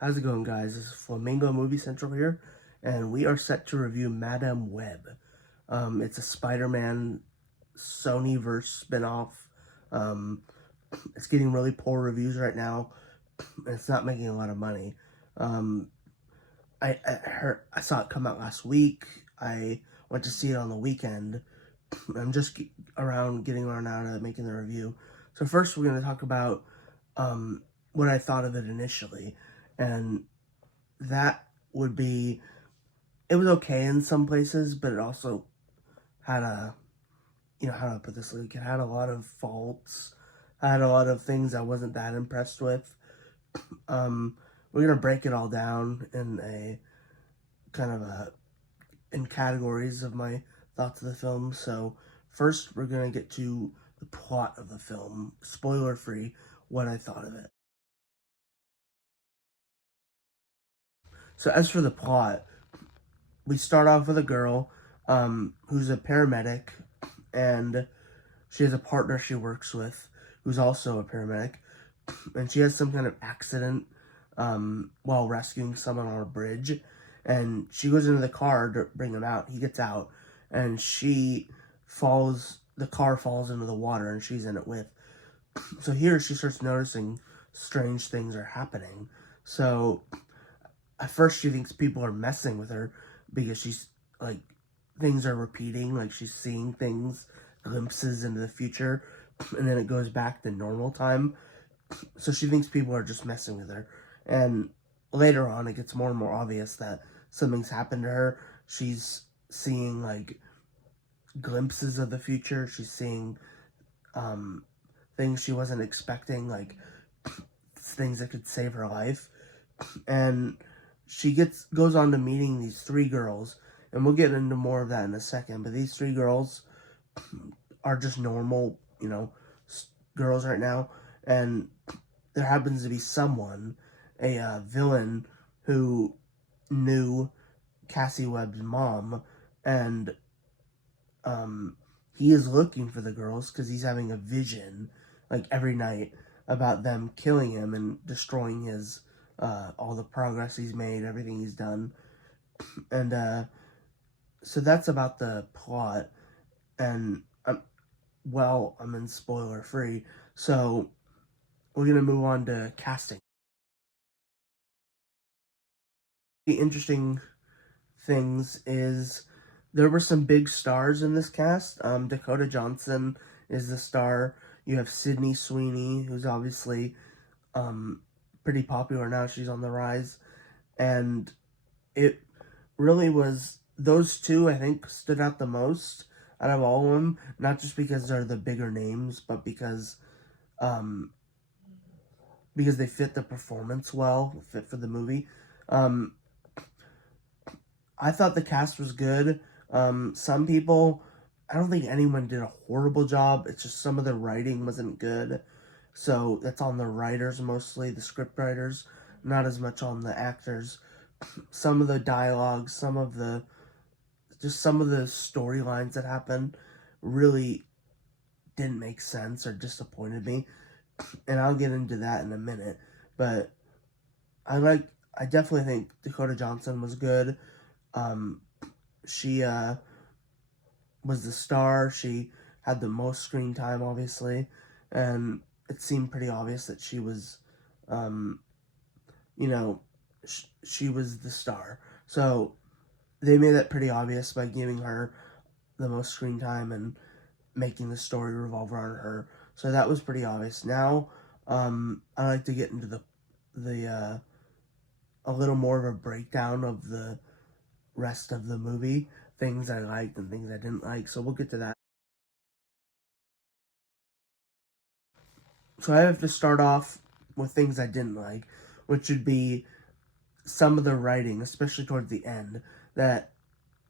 How's it going, guys? This is Flamingo Movie Central here, and we are set to review Madame Web. It's a Spider-Man Sonyverse spinoff. Um, it's getting really poor reviews right now, and it's not making a lot of money. Um, I saw it come out last week. I went to see it on the weekend. I'm just getting around now to making the review. So first, we're going to talk about what I thought of it initially, and that would be it was okay in some places, but it also had how to put this, like, it had a lot of faults, had a lot of things I wasn't that impressed with. um we're gonna break it all down in a kind of a in categories of my thoughts of the film. So first we're gonna get to the plot of the film, spoiler free, what I thought of it. So as for the plot, we start off with a girl who's a paramedic, and she has a partner she works with who's also a paramedic, and she has some kind of accident while rescuing someone on a bridge, and she goes into the car to bring him out. He gets out, and the car falls into the water, and she's in it with. So here she starts noticing strange things are happening. So at first she thinks people are messing with her because she's like things are repeating, like she's seeing things, glimpses into the future, and then it goes back to normal time. So she thinks people are just messing with her. And later on, it gets more and more obvious that something's happened to her. She's seeing like glimpses of the future. She's seeing um, things she wasn't expecting, like things that could save her life. And she goes on to meeting these three girls, and we'll get into more of that in a second. But these three girls are just normal, girls right now, and there happens to be someone, a villain, who knew Cassie Webb's mom, and he is looking for the girls because he's having a vision, like every night, about them killing him and destroying his all the progress he's made, everything he's done, and so that's about the plot. And I'm in spoiler free, so we're gonna move on to casting. The interesting things is there were some big stars in this cast. Dakota Johnson is the star. You have Sydney Sweeney, who's obviously um, pretty popular now. She's on the rise, and it really was those two I think stood out the most out of all of them. Not just because they're the bigger names, but um, because they fit the performance well, fit for the movie. Um, I thought the cast was good. Some people, I don't think anyone did a horrible job. It's just some of the writing wasn't good. So that's on the writers mostly, the script writers, not as much on the actors. Some of the dialogue, some of the storylines that happened really didn't make sense or disappointed me. And I'll get into that in a minute. But I definitely think Dakota Johnson was good. Um, she was the star. She had the most screen time, obviously, and it seemed pretty obvious that she was, um, you know, she was the star. So they made that pretty obvious by giving her the most screen time and making the story revolve around her. So that was pretty obvious. Now, I like to get into the a little more of a breakdown of the rest of the movie, things I liked and things I didn't like. So we'll get to that. So I have to start off with things I didn't like, which would be some of the writing, especially towards the end, that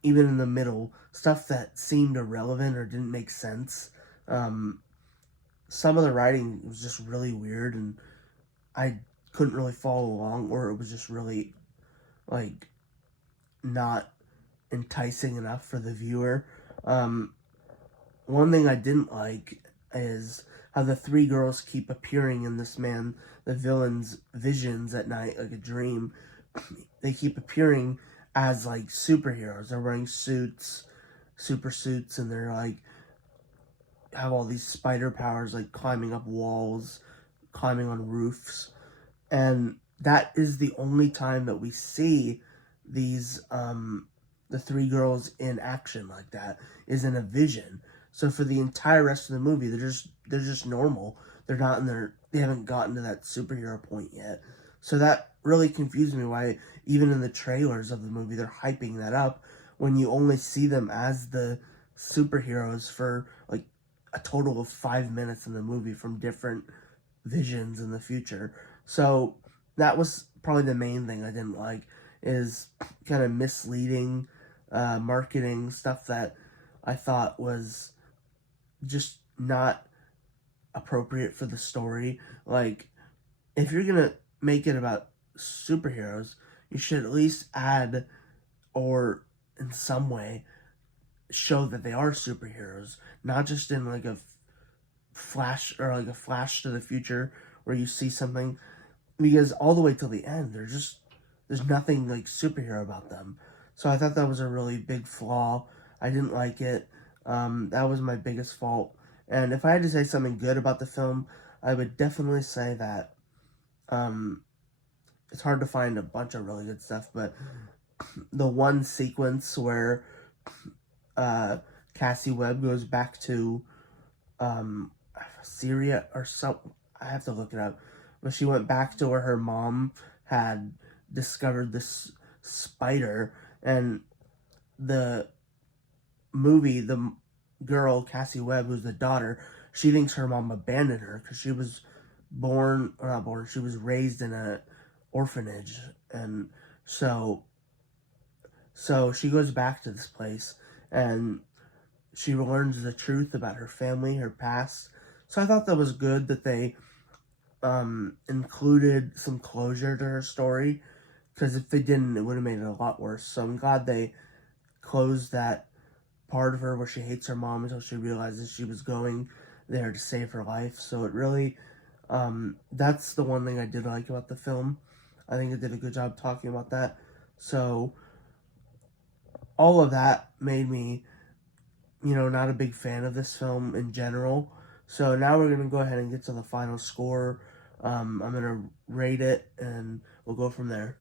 even in the middle, stuff that seemed irrelevant or didn't make sense. Um, some of the writing was just really weird, and I couldn't really follow along, or it was just really like not enticing enough for the viewer. Um, One thing I didn't like is how the three girls keep appearing in this man, the villain's visions at night, like a dream. They keep appearing as like superheroes. They're wearing suits, super suits, and they're like have all these spider powers, like climbing up walls, climbing on roofs. And that is the only time that we see these the three girls in action like that, is in a vision. So for the entire rest of the movie, they're just normal. They haven't gotten to that superhero point yet. So that really confused me, why even in the trailers of the movie they're hyping that up when you only see them as the superheroes for like a total of 5 minutes in the movie from different visions in the future. So that was probably the main thing I didn't like, is kind of misleading marketing stuff that I thought was just not appropriate for the story. Like, if you're gonna make it about superheroes, you should at least add, or in some way show that they are superheroes, not just in like a flash, or like a flash to the future where you see something, because all the way till the end there's nothing like superhero about them. So I thought that was a really big flaw. I didn't like it. That was my biggest fault. And if I had to say something good about the film, I would definitely say that it's hard to find a bunch of really good stuff, but the one sequence where Cassie Webb goes back to Syria or some, I have to look it up, but she went back to where her mom had discovered this spider, and the movie, the girl Cassie Webb, who's the daughter, she thinks her mom abandoned her because she was born, or not born, she was raised in a orphanage. And so she goes back to this place, and she learns the truth about her family, her past. So I thought that was good that they included some closure to her story, because if they didn't, it would have made it a lot worse. So I'm glad they closed that part of her where she hates her mom until she realizes she was going there to save her life. So it really, that's the one thing I did like about the film. I think it did a good job talking about that. So all of that made me, not a big fan of this film in general. So now we're going to go ahead and get to the final score. I'm going to rate it, and we'll go from there.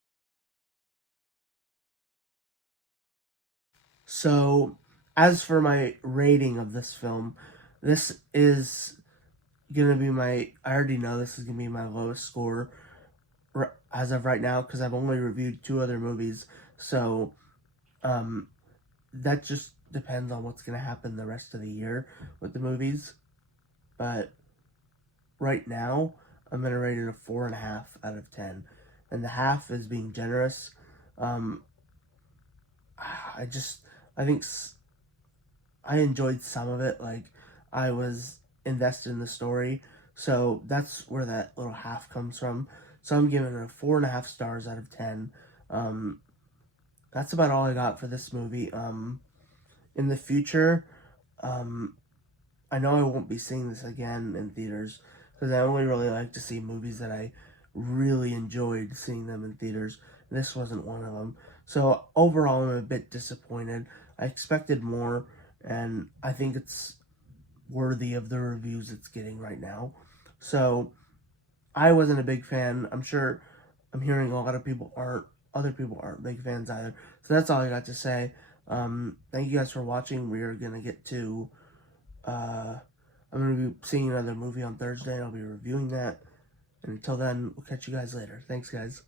So, as for my rating of this film, this is going to be I already know this is going to be my lowest score as of right now, because I've only reviewed two other movies. So, um, that just depends on what's going to happen the rest of the year with the movies. But right now, I'm going to rate it a 4.5 out of 10. And the half is being generous. Um, I just, I think I enjoyed some of it. Like, I was invested in the story. So that's where that little half comes from. So I'm giving it a 4.5 stars out of 10. That's about all I got for this movie. In the future, um, I know I won't be seeing this again in theaters, because I only really like to see movies that I really enjoyed seeing them in theaters. This wasn't one of them. So overall, I'm a bit disappointed. I expected more, and I think it's worthy of the reviews it's getting right now. So I wasn't a big fan. I'm sure I'm hearing a lot of people aren't. Other people aren't big fans either. So that's all I got to say. Thank you guys for watching. We are gonna get to. I'm gonna be seeing another movie on Thursday, and I'll be reviewing that. And until then, we'll catch you guys later. Thanks, guys.